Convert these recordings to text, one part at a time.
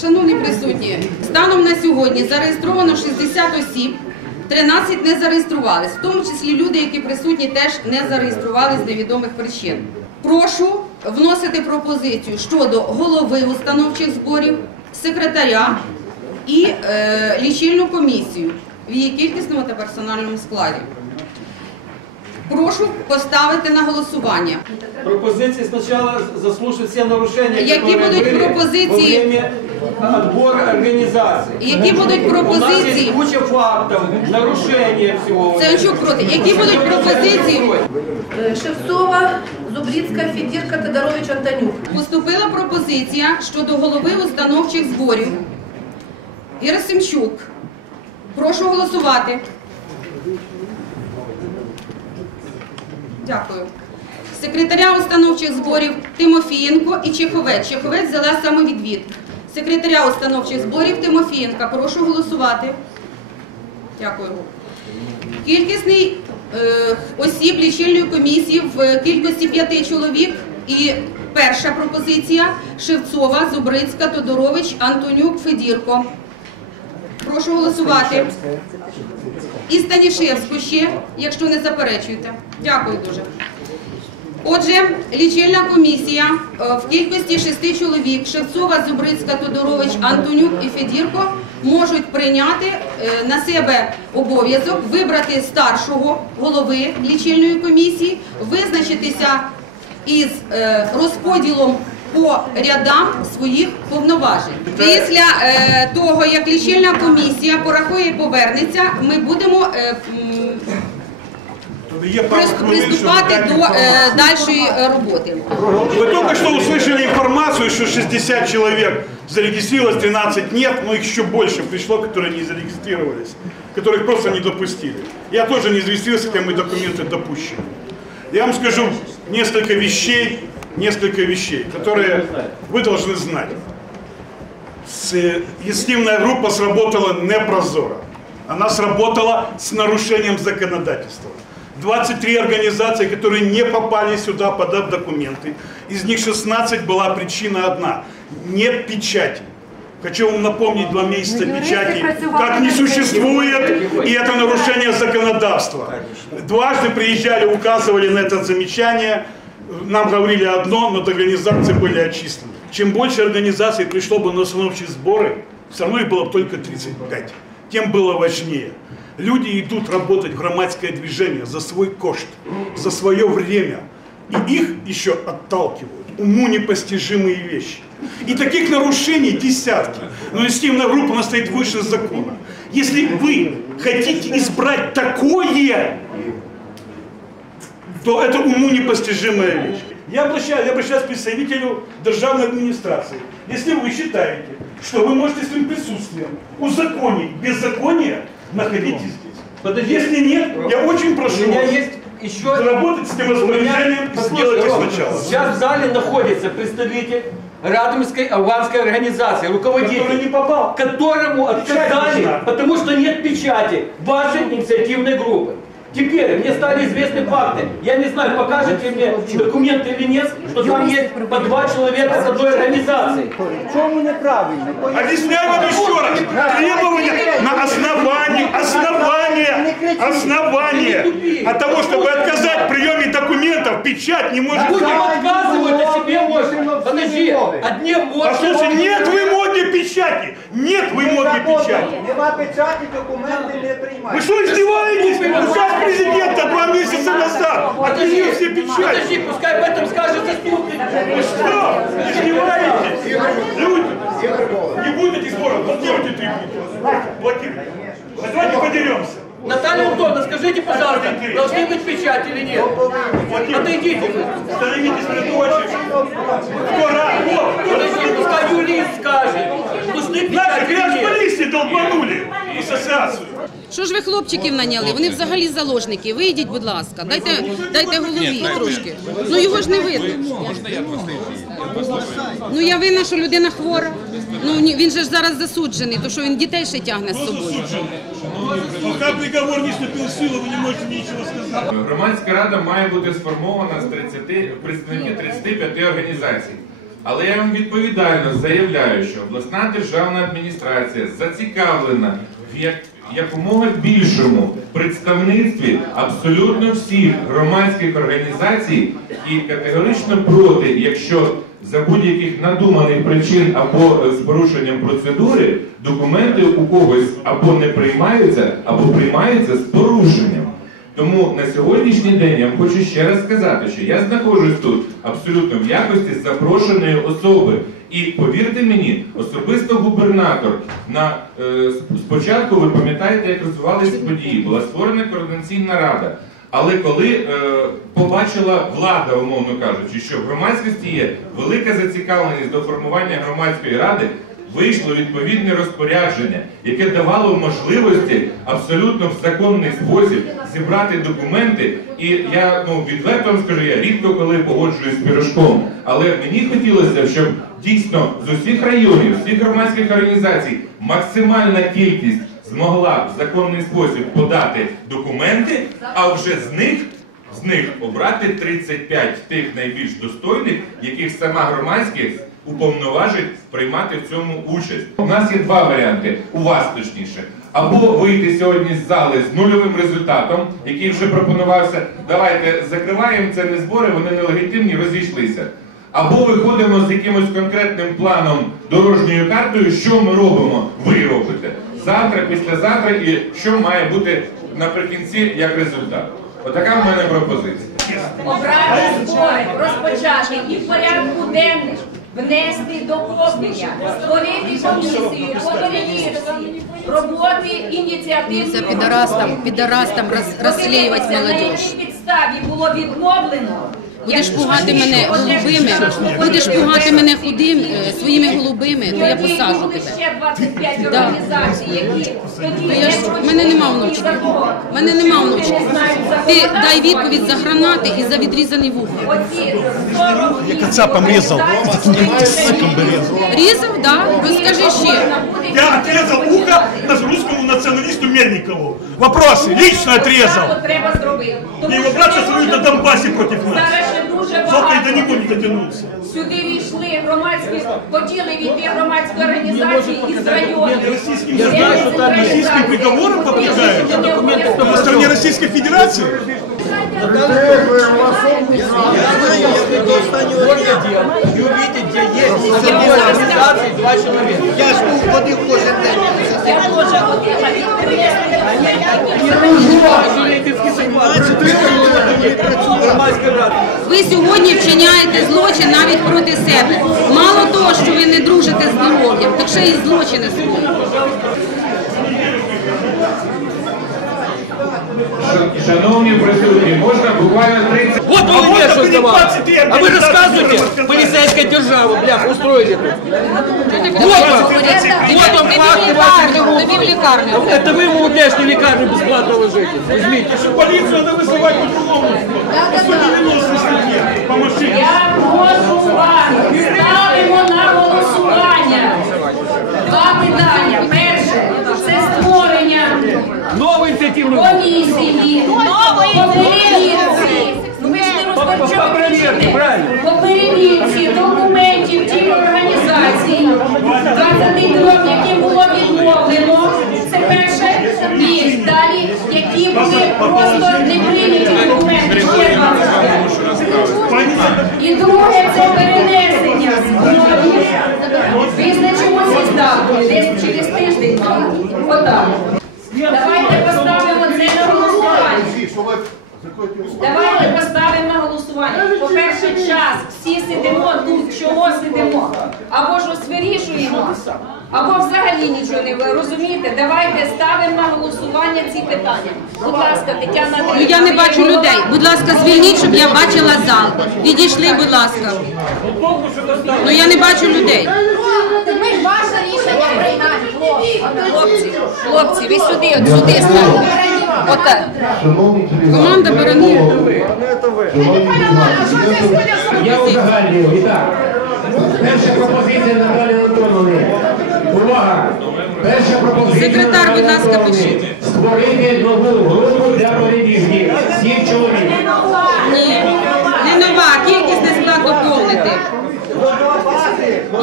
Шановні присутні, станом на сьогодні зареєстровано 60 осіб, 13 не зареєструвались, в тому числі люди, які присутні, теж не зареєстрували з невідомих причин. Прошу вносити пропозицію щодо голови установчих зборів, секретаря і е, лічильну комісію в її кількісному та персональному складі. Прошу поставити на голосування. Пропозиции сначала заслушать все нарушения, Які будуть пропозиції? отбора организации. Які будуть У нас пропозиції? есть куча фактов нарушения всего. Савчук проти. Які будуть пропозиції? Е, Шевцова, Зубрицька, Федірка, Тодорович, Антонюк. Поступила пропозиція щодо голови установчих зборів. Герасимчук. Прошу голосувати. Дякую. Секретаря установчих зборів Тимофієнко і Чеховець. Чеховець взяла самовідвід. Секретаря установчих зборів Тимофієнка. Прошу голосувати. Дякую. Кількісний е, осіб лічильної комісії в кількості п'яти чоловік. І перша пропозиція Шевцова, Зубрицька, Тодорович, Антонюк, Федірко. Прошу голосувати. І Станішевську ще, якщо не заперечуєте. Дякую дуже. Отже, лічильна комісія е, в кількості шести чоловік Шевцова, Зубрицька, Тодорович, Антонюк і Федірко можуть прийняти е, на себе обов'язок вибрати старшого голови лічильної комісії, визначитися із е, розподілом по рядам своїх повноважень. Після е, того, як лічильна комісія порахує і повернеться, ми будемо е, м, Є пару Приступ- хвилин, щоб приступати дати до е, інформацію. дальшої е, роботи. Вы только что услышали информацию, что 60 человек зарегистрировалось, 13 нет, но их еще больше пришло, которые не зарегистрировались, которых просто не допустили. Я тоже не зарегистрировался, хотя мои документы допущены. Я вам скажу несколько вещей, несколько вещей, которые вы должны знать. Инициативная группа сработала не прозоро. Она сработала с нарушением законодательства. 23 организации, которые не попали сюда, подав документы. Из них 16 была причина одна. Нет печати. Хочу вам напомнить два месяца печати, как не существует, и это нарушение законодавства. Дважды приезжали, указывали на это замечание, нам говорили одно, но организации были отчислены. Чем больше организаций пришло бы на установчие сборы, все равно их было бы только 35. Тем было важнее. Люди идут работать в громадское движение за свой кошт, за свое время. И их еще отталкивают. Уму непостижимые вещи. И таких нарушений десятки. Но инициативная группа она стоит выше закона. Если вы хотите избрать такое, то это уму непостижимая вещь. Я обращаюсь, я обращаюсь к представителю державной администрации. Если вы считаете, что вы можете своим присутствием узаконить беззаконие, находитесь здесь. Подожди. Если нет, я очень прошу У меня вас есть еще... заработать с Послушайте, сделайте сначала. Сейчас в зале находится представитель Радомской афганской организации, руководитель, Который не попал. которому отказали, потому что нет печати вашей инициативной группы. Теперь мне стали известны факты. Я не знаю, покажете мне документы или нет, что там есть по два человека с одной организации. В чому неправильно? Объясняю вам еще раз. Требования на основании, основания, основания от того, чтобы отказать в приеме документов, печать не может быть. Будем отказывать, а себе можно. Подожди, одним можно. Послушайте, нет вымоги печати! Нет вымоги печати! Нема печаті, документи не приймають. Вы что, издеваетесь? Указ президента два месяца назад отменил все Подожди, печати. пускай об этом скажет заступник. Вы что, издеваетесь? Люди, не будет этих сборов, блокируйте трибуну. Блокируйте. А Давайте подеремся. Наталья Антоновна, скажите, пожалуйста, должны быть печать или нет? Ну, Отойдите. Сторонитесь рядочек. Скоро. Подожди, ну, пускай Юлий скажет. Нафиг, я же по полиции долбанули. Ассоциацию. Що ж ви хлопчиків наняли? Вони взагалі заложники. Вийдіть, будь ласка, дайте, дайте голові трошки. Ну його ж не видно. Ну я винна, що людина хвора. Ну він же ж зараз засуджений, то що він дітей ще тягне з собою. Пока приговор не вступил в силу, вы не можете ничего сказать. Громадська рада має бути сформована з 30 представників 35 організацій. Але я вам відповідально заявляю, що обласна державна адміністрація зацікавлена в як, якомога більшому представництві абсолютно всіх громадських організацій і категорично проти, якщо за будь-яких надуманих причин або з порушенням процедури документи у когось або не приймаються, або приймаються з порушенням. Тому на сьогоднішній день я вам хочу ще раз сказати, що я знаходжусь тут абсолютно в якості запрошеної особи. І повірте мені, особисто губернатор на е, спочатку ви пам'ятаєте, як розвивалися події, була створена координаційна рада. Але коли е, побачила влада, умовно кажучи, що в громадськості є велика зацікавленість до формування громадської ради, вийшло відповідне розпорядження, яке давало можливості абсолютно в законний спосіб зібрати документи. І я ну відверто вам скажу, я рідко коли погоджуюсь з пірожком, але мені хотілося, щоб дійсно з усіх районів, з всіх громадських організацій максимальна кількість змогла в законний спосіб подати документи, а вже з них з них обрати 35 тих найбільш достойних, яких сама громадськість уповноважить приймати в цьому участь. У нас є два варіанти, у вас точніше. Або вийти сьогодні з зали з нульовим результатом, який вже пропонувався. Давайте закриваємо це не збори, вони нелегітимні, розійшлися. Або виходимо з якимось конкретним планом, дорожньою картою, що ми робимо, ви робите завтра, післязавтра, і що має бути наприкінці як результат. Отака в мене пропозиція. обрати збори, розпочати і в порядку денних внести доповнення, створити комісію по перевірці роботи ініціативної Це підрастам, підарастам роз, розслідувати Подивіться, На молодіж. якій підставі було відмовлено. Будеш пугати мене голубими, будеш пугати мене худим е, своїми голубими, то я посажу тебе. ще 25 Да. організацій, які тоді То я ж, в мене нема внучки. В мене нема внучки. Ти дай відповідь за гранати і за відрізаний вуха. Оці 40 Я кацапом різав, таким різав. Да? Розкажи ще. Я отрезал ухо наш русскому националисту Мельникову. Вопросы. Лично отрезал. Справу треба зробити. Тому И его що брат сейчас ми воюет на можемо- Донбассе против нас. Зараз ще дуже Жалко, и до него багато. не дотянуться. Сюди війшли громадські, хотіли війти громадські організації із районів. Российским, Де я знаю, что там організації? российским приговором подвергают. Документи. На стороне Российской Федерации? І увидите, де є самої організації два чоловіка. Я ж ходив кожен день. Я теж ходила, Громадська рада. Ви сьогодні вчиняєте злочин навіть проти себе. Мало того, що ви не дружите з здоров'ям, так ще й злочини свої. Шановні присутні, можна буквально 30 Вот А вы вот мне что это сказали. 23 А вы рассказываете, организации полицейская держава, бля, устроили тут. Вот вам, вот вам факты ваших Тобі в лікарню. Это вы ему внешнюю лекарню бесплатно ложите. Возьмите. Полицию надо вызывать по-другому. По 190 статье. По машине. Я прошу вас, ставимо на голосування. Два питання. Комісії по перевірці. Ну ви ж не. По перевірці документів тих організацій, 22, яким було відмовлено. Це перше. І далі, які були просто не прийняті документи. Ще 25. І друге це перенесення зборів. Визначимося з датою, десь через тиждень. Отак. Давайте поставимо це на голосування. Давайте поставимо на голосування. По-перше, час. Всі сидимо тут, чого сидимо? Або щось вирішуємо, або взагалі нічого не ви розумієте. Давайте ставимо на голосування ці питання. Будь ласка, Тетяна Ну я не бачу людей. Будь ласка, звільніть, щоб я бачила зал. Відійшли, будь ласка. Ну я не бачу людей. Ми ж ваше рішення приймаємо. Хлопці, хлопці, ви сюди, от сюди ставте. Отак. Команда Баранів. Я узагальнюю. І так, перша пропозиція Наталі Антоновни. Увага! Перша пропозиція Секретар, будь ласка, пишіть. Створити нову групу для перевірки. Сім чоловік.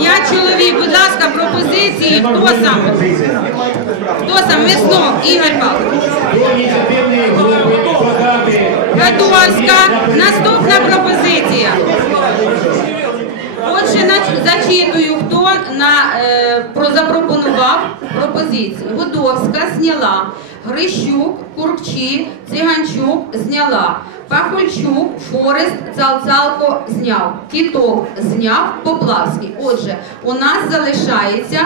5 чоловік, будь ласка, пропозиції. Хто саме? Хто сам? Веснов, Ігор Павлович. Гадовська. Наступна пропозиція. Отже, зачитую, хто на, е, запропонував пропозицію. Годовська зняла. Грищук, Курчі, Циганчук зняла. Пахольчук, Форест, Цалцалко зняв. Тітов зняв, Поплавський. Отже, у нас залишається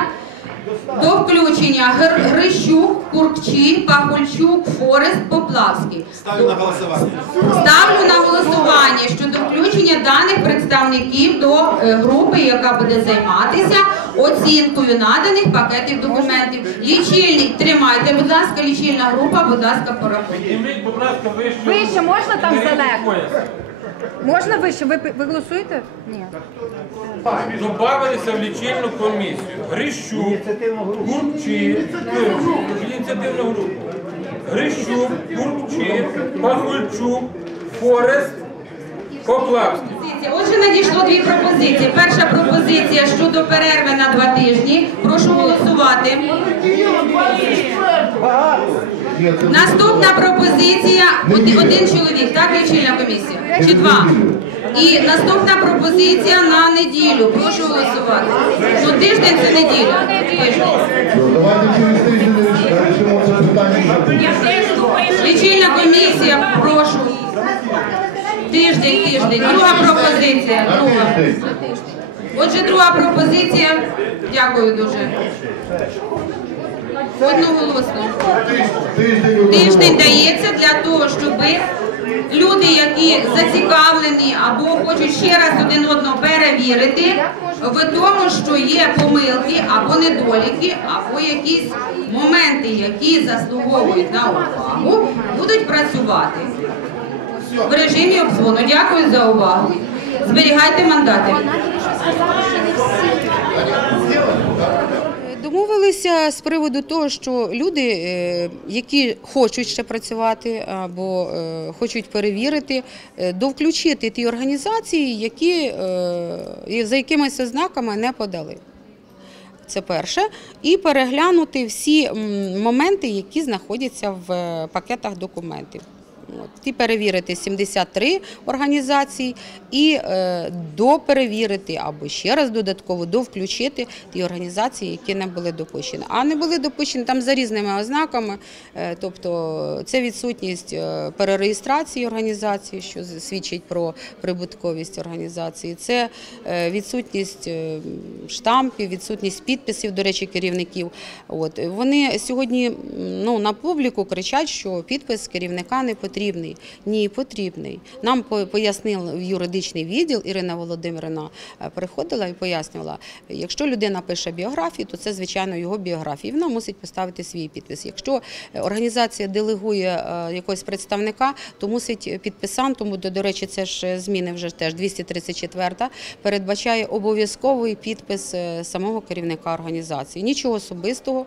до включення Грищук, Куркчі, Пахольчук, Форест, Поплавський. Ставлю на голосування. Ставлю на голосування щодо включення даних представників до е, групи, яка буде займатися оцінкою наданих пакетів документів. Лічильник тримайте, будь ласка, лічильна група, будь ласка, порахуйте. Вище можна там зелене? Можна вище? Ви, ви голосуєте? Ні. Добавилися в лічильну комісію. Грищук, Курчі, ініціативну групу. Грищук, Курчі, Пахульчук, Форест, Поплавський. Пропозиція. Отже, надійшло дві пропозиції. Перша пропозиція щодо перерви на два тижні. Прошу голосувати. Наступна пропозиція один, один чоловік, так, лічильна комісія? Чи два? І наступна пропозиція на неділю. Прошу голосувати. Ну, тиждень це неділя. Давайте через тиждень вирішимо це питання. Лічильна комісія, прошу. Тиждень, тиждень. Друга пропозиція. Друга. Отже, друга пропозиція. Дякую дуже. Одноголосно. Тиждень дається для того, щоб люди, які зацікавлені або хочуть ще раз один одного перевірити, в тому, що є помилки або недоліки, або якісь моменти, які заслуговують на увагу, будуть працювати в режимі обзвону. Дякую за увагу. Зберігайте мандати. Домовилися з приводу того, що люди, е, які хочуть ще працювати або е, хочуть перевірити, е, довключити ті організації, які за якимись ознаками не подали. Це перше, і переглянути всі моменти, які знаходяться в пакетах документів. І перевірити 73 організації і е, доперевірити або ще раз додатково довключити ті організації, які не були допущені. А не були допущені там за різними ознаками, е, тобто це відсутність е, перереєстрації організації, що свідчить про прибутковість організації, це відсутність штампів, відсутність підписів, до речі, керівників. От вони сьогодні ну, на публіку кричать, що підпис керівника не потрібний. Ні, потрібний. Нам по- пояснив юридичний відділ Ірина Володимирівна е, приходила і пояснювала, якщо людина пише біографію, то це звичайно його біографія. Вона мусить поставити свій підпис. Якщо е, організація делегує е, якогось представника, то мусить підписант, тому до, речі, це ж зміни вже теж 234 передбачає обов'язковий підпис самого керівника організації. Нічого особистого.